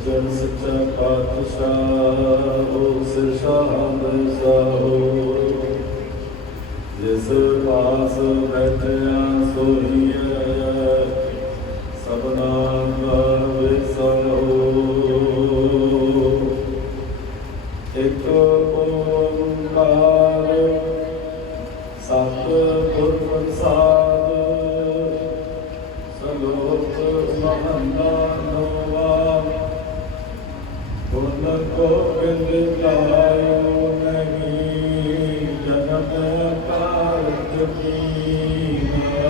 ਸੱਚਨ ਸੱਚਾ ਪਾਤਸ਼ਾਹ ਓ ਸਿਰਸ਼ਾਹ ਸਾਹੋ ਜਿਸ ਪਾਸ ਬੈਠਿਆ ਸੋਹੀਐ ਸਭਨਾ ਦਾ ਗੋਬਿੰਦ ਲਾਇਓ ਨਹੀਂ ਜਨਮ ਕਾਰਜ ਕੀਨਾ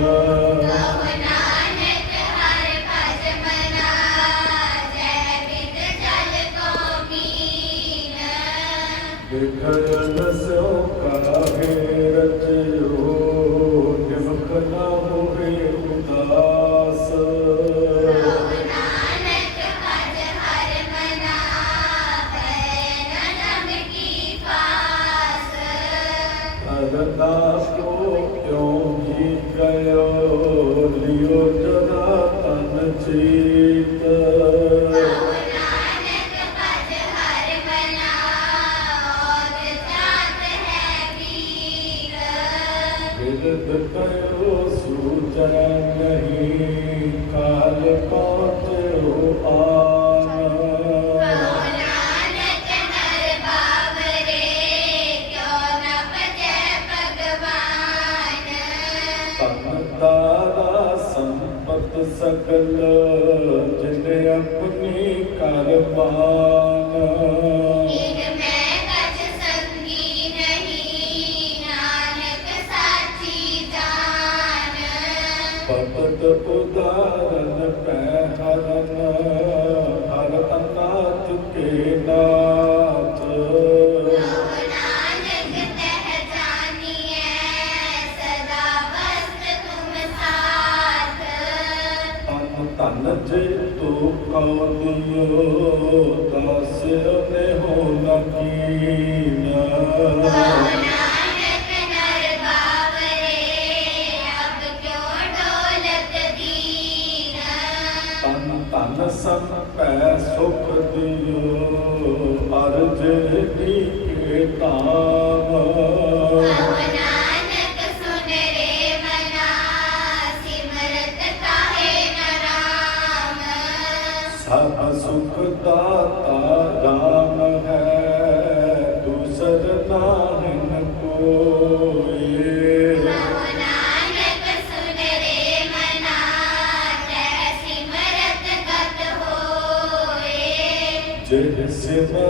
Because ਬਿਰਦ ਕਰੋ ਸੂਚਨਾ ਨਹੀਂ ਕਾਲ ਪਹੁੰਚੋ ਆਨ ਤਾਰਾ ਸੰਪਤ ਸਕਲ ਜਿਨ ਆਪਣੀ ਕਰਵਾ ਭੈ ਹਰ ਸਭ ਸੁਖ ਦਾਤਾ ਰਾਮ ਹੈ ਦੂਸਰ ਨਾਹਿ ਕੋਏ ਸਿਮਰਤ ਕਤ ਹੋਏ ਜਿਸ ਸਿਮਰ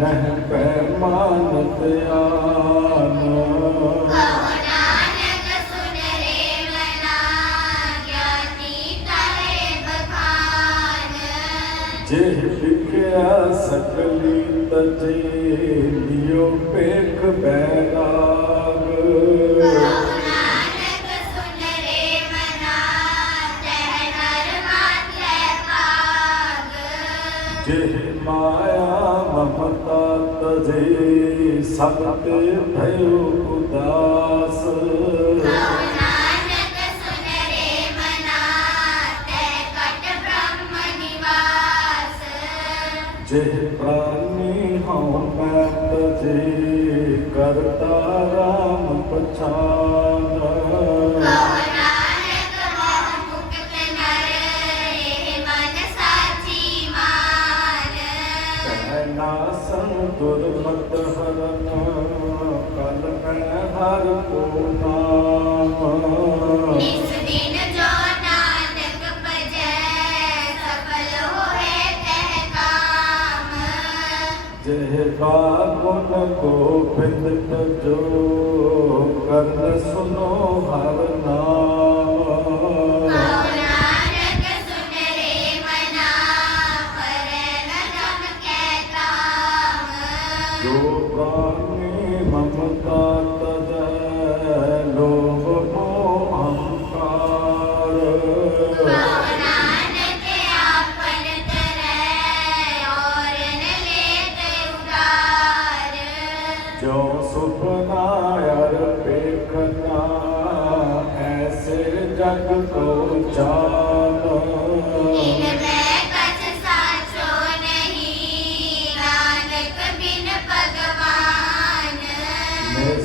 नह पैमानत आना जेह लिखया सकली तजे लियो पेख बैला ਸੰਤ ਭਇਓ ਉਦਾਸ। ਜੇ ਪ੍ਰਾਨੀ ਹਉ ਮੈਂ ਤਜੇ ਕਰਤਾ ਰਾਮ ਪਛਾਨ। ਸਾਨੂੰ ਤੁਧ ਮਤ ਹਰਨ ਕਲ ਕਣ ਹਰ ਕੋ ਨਾਮ ਇਸ ਦਿਨ ਜੋ ਨਾਨਕ ਭਜੈ ਸਫਲ ਹੋਏ ਤਹਿ ਕਾਮ ਜਿਹ ਕਾ ਗੁਣ ਕੋ ਬਿੰਦ ਜੋ ਕਰਨ ਸੁਨੋ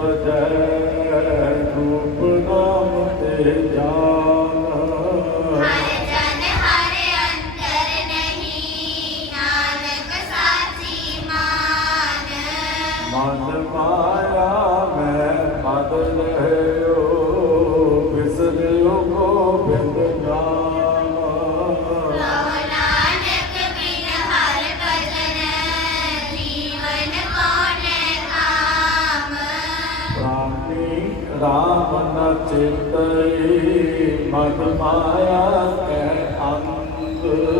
but uh, ਪ੍ਰਮਾਇਆ ਕਹਿ ਅੰਗ।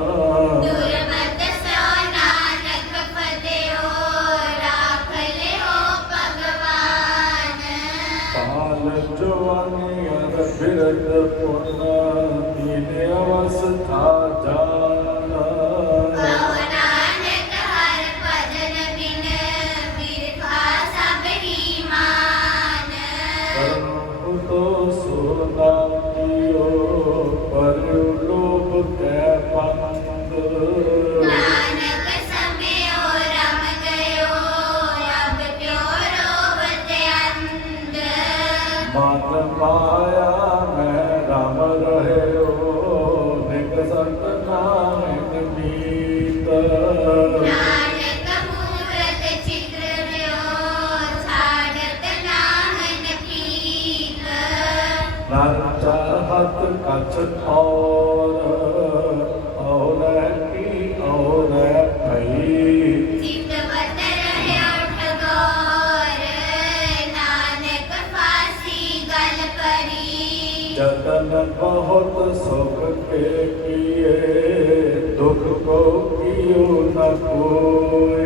ਕਛ ਔਰ ਔਰ ਕੀ ਔਰ ਭਈ ਚਿਤ ਵਤ ਰਹਿਆ ਠਗੋਰ ਨਾਨਕ ਫਾਸੀ ਗਲ ਪਰੀ ਜਤਨ ਬਹੁਤ ਸੁਖ ਕੇ ਕੀਏ ਦੁਖ ਕੋ ਕੀਉ ਨ ਕੋਏ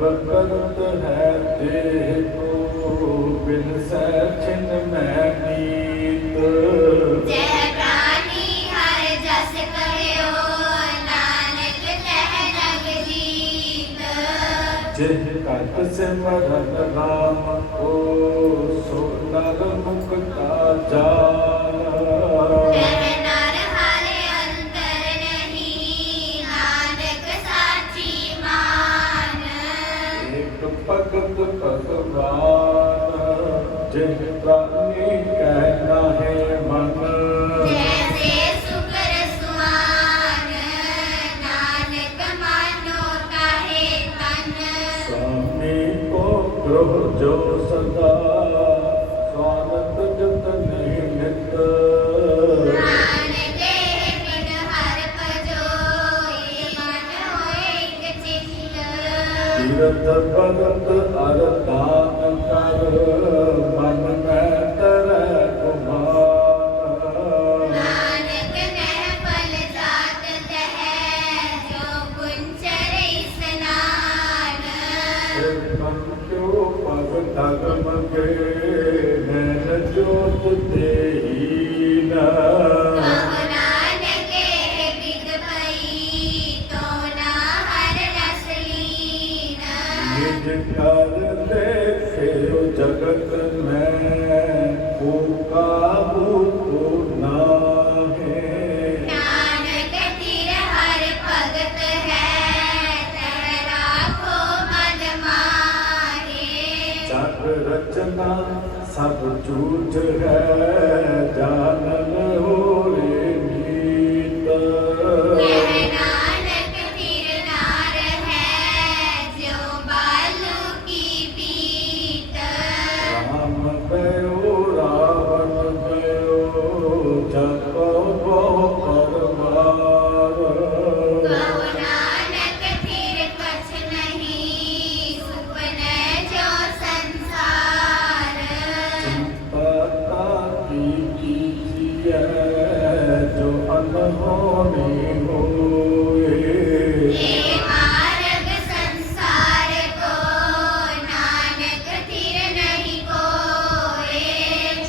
ਬਰਕਤ ਹੈ ਦੇਹ ਕੋ ਬਿਨ ਸਚਿਨ ਮੈਂ ਨੀਤ। ਜੈ ਪ੍ਰਾਨੀ ਹਰ ਜਸ ਕਹਿਓ ਨਾਨਕ ਤਹਿ ਜਗ ਜੀਤ। ਜਿਹ ਕਤ ਸਿਮਰਨ ਰਾਮ ਕੋ ਸੋ ਨਰ ਮੁਕਤਾ ਜਾ Jai Ram. Thank you.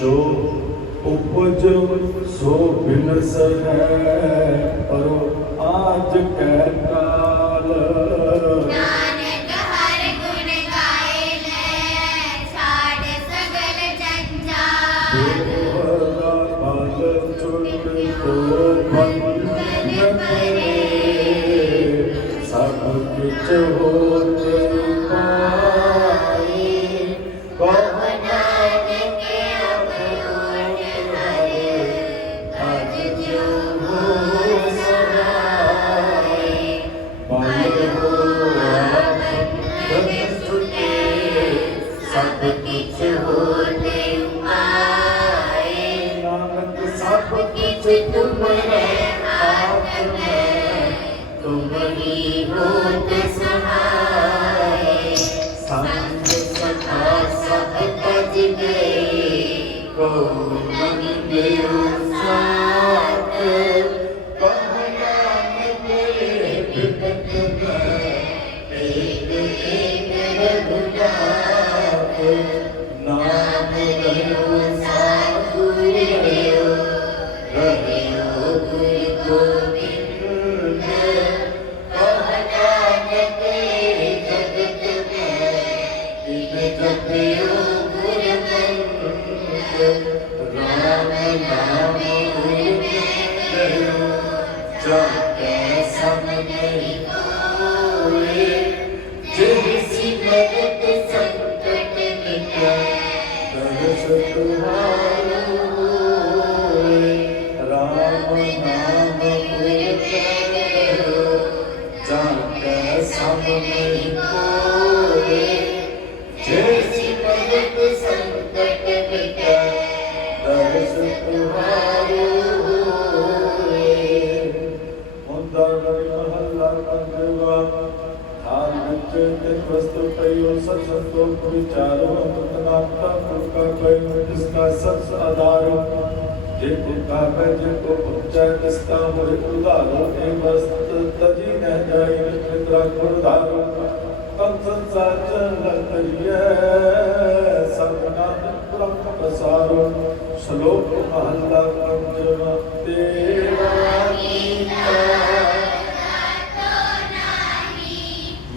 ਜੋ ਉਪਜ ਸੋ ਬਿਨਸ ਹੈ। ਪਰੋ ਆਜ ਕੈ ਕਾਲ ਕਾ ਮੁਰ ਉਧਾਰੋ ਇਹ ਵਸਤ ਤਜੀ ਨ ਜਾਈ ਮਿਤਰਾ ਗੁਰ ਧਾਰੋ ਪੰਥ ਸਾਚ ਲਤਈਐ ਸਭਨਾ ਪ੍ਰਮ ਪ੍ਰਸਾਰੋ ਸ਼ਲੋਕ ਮਹੱਲਾ ਪੰਜਵਾ ਤੇਰਾ ਕੀਤਾ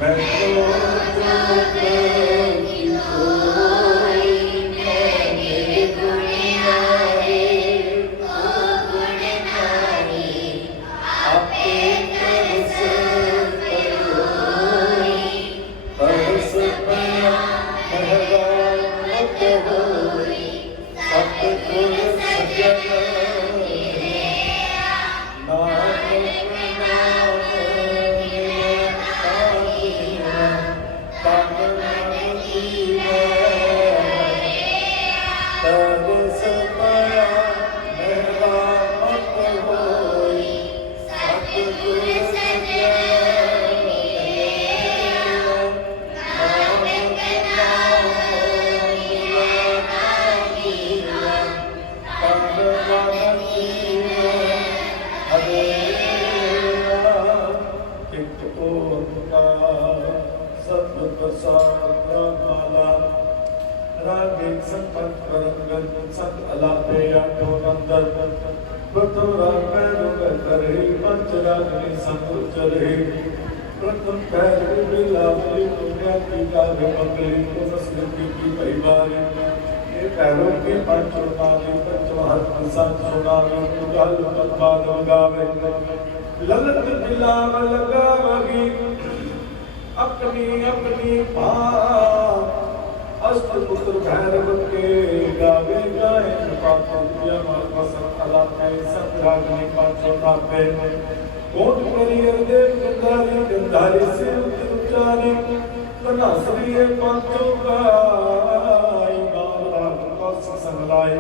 ਮੈਂ ਇਹ ਪੈਰੋਂ ਕੇ ਪੰਚ ਉਪਾਦੇ ਪੰਚਮ ਹੱਥ ਸੰਤ ਸੁਨਾਵੇ ਤੁਗਲ ਪਦਮਾਦ ਗਾਵੇ ਲਲਤ ਬਿਲਾਵ ਲਗਾਵਗੀ, ਆਪਣੀ ਆਪਣੀ ਭਾਂ ਅਸ਼ਟ ਪੁੱਤਰ ਭੈਰਵ ਕੇ ਗਾਵੇ ਗਾਏ ਪਾਪਾ ਦੁਆ ਮਨ ਪਸੰਦ ਅਲਾ ਕੈ ਸਤ ਰਾਗਨੀ ਪਾਛੋ ਨਾਪੇ ਕੋਟ ਕਰੀ ਅਰਦੇ ਗੰਧਾਰੀ ਗੰਧਾਰੀ ਸੇ ਉਚਾਰੀ, ਤਨਾ ਸਰੀਏ ਪਾਛੋ ਗਾਈ ਨਾਮ ਰਾਗ ਕਸ ਸੰਗਲਾਈ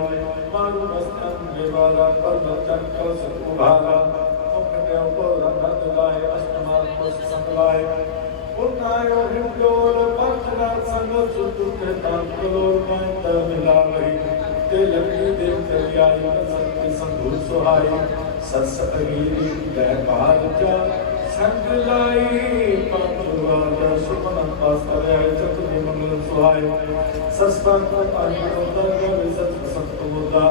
ਮਾਨੁ ਮਸਤਨ ਦੇਵਾਰਾ ਪਰਮ ਚੰਕਰ ਸਤ ਉਭਾਰਾ ਮੁਖ ਤੇ ਉਪਰ ਰੰਗ ਲਾਏ ਅਸ਼ਟਮਾਨ ਕਸ ਸੰਗਲਾਏ ਉਨਾਇਓ ਹਿੰਦੋਰ ਪੰਚਨਾ ਸੰਗ ਸੁਤੁਕੇ ਤਾਂਕਲੋਰ ਮੰਤ ਮਿਲਾਵਈ ਤੇ ਲੱਗੀ ਦੇ ਤਰਿਆਈ ਸਤਿ ਸੰਧੂ ਸੁਹਾਈ ਸਸ ਅਗੀਰੀ ਲੈ ਬਾਜਾ ਸੰਗ ਲਾਈ ਪੰਚਵਾਜਾ ਸੁਮਨ ਪਾਸਰੇ ਚਤੁਰ ਮੰਗਲ ਸੁਹਾਈ ਸਸਪਨ ਪਾਣੀ ਉਦਰ ਗਵੇ ਸਤ ਸੰਤ ਮੁਦਾ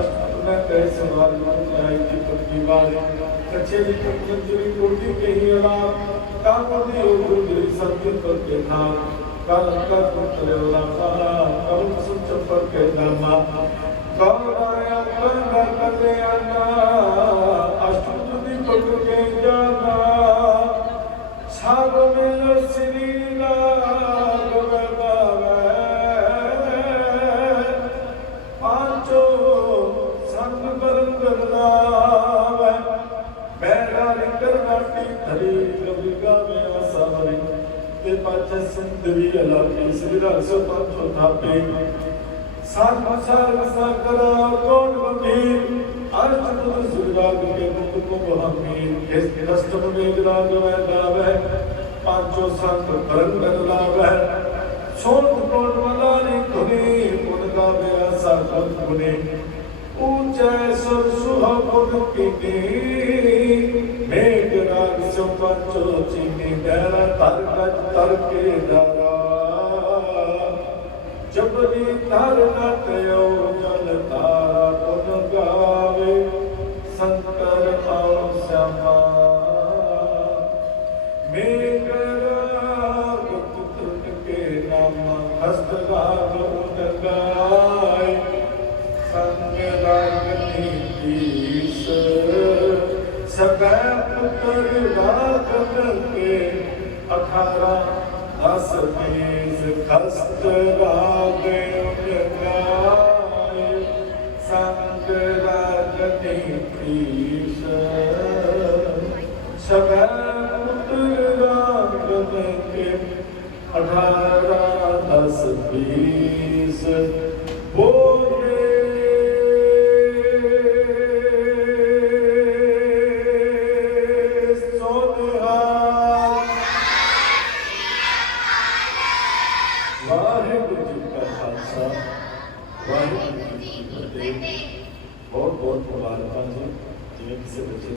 ਅਸ਼ਟ ਮੈਂ ਕਹਿ ਸਵਾਲ ਮਨ ਜਾਈ ਜੀ ਪਤੀ ਵਾਰੀ ਕੱਚੇ ਦੀ ਕੰਜਰੀ ਕੋਟੀ ਕਹੀ ਅਲਾ ਕਾਮਦੀ ਉਗੁਰੀ ਸਤਿ ਪਰ ਕੇ ਨਾਮ ਕਲ ਕਲ ਪੁੱਤਰੇ ਲਾਪਾ ਕਲ ਸੁਚ ਪਰ ਕੇ ਨਾਮਾ ਕੌਰਾਇਆ ਕੰਗਾ ਕਲੇ ਆਨਾ ਪਾਛੋ ਥਾਪੇ ਸਾਧ ਮਸਾਰ ਵਸਾ ਕਰਾ, ਕੋਣ ਗੰਭੀਰ ਅਰਥ ਤੁਧ ਸੁਰਾਗ ਕੇ ਮੁਖ ਕੋ ਬਹਮੀਰ ਇਸ ਰਸਤ ਮੇਜ ਰਾਗ ਵੈ ਗਾਵੇ ਪਾਂਚੋ ਸੰਗ ਬਰੰਦਰ ਲਾਵੇ ਸੋਤ ਕੋਟ ਮਲਾਰੀ ਧੁਨੀ ਪੁਨ ਗਾਵੇ ਅਸਾ ਸਤ ਗੁਨੇ ਊਚੈ ਸੁਰ ਸੁਹਬੁਦ ਕੀਨੀ ਮੇਘ ਰਾਗ ਸੋ ਪੰਚੋ ਚੀਨੀ ਦੈਰਾ ਤਰ ਗਜ ਤਰ ਕੇ ਜਲ ਤਾਰਾ ਪੁਨ ਗਾਵੇ ਸੰਕਰ ਆਉ ਸਮਾ ਮੇਘ ਰਾਗ ਤੁਤ ਕੇ ਨਾਮ ਹਸਤ ਰਾਗ ਉਦਗਾਏ ਸੰਗ ਰਾਗਨੀ ਦੀਸ ਸਬੈ ਪੁੱਤਰ ਰਾਗ ਕੇ ਅਖਾਰਾ ਹਸ ਤੇਜ ਖਸਤ ਰਾਗਿ ਜਗਾਇ ਸੰਗ ਰਾਗਤੇ ਪ੍ਰੀਸ਼। ਸਭੈ ਮੁਤ ਰਾਗ ਕੇ ਅਠਾਰਾ ਦਸ ਵੀਰ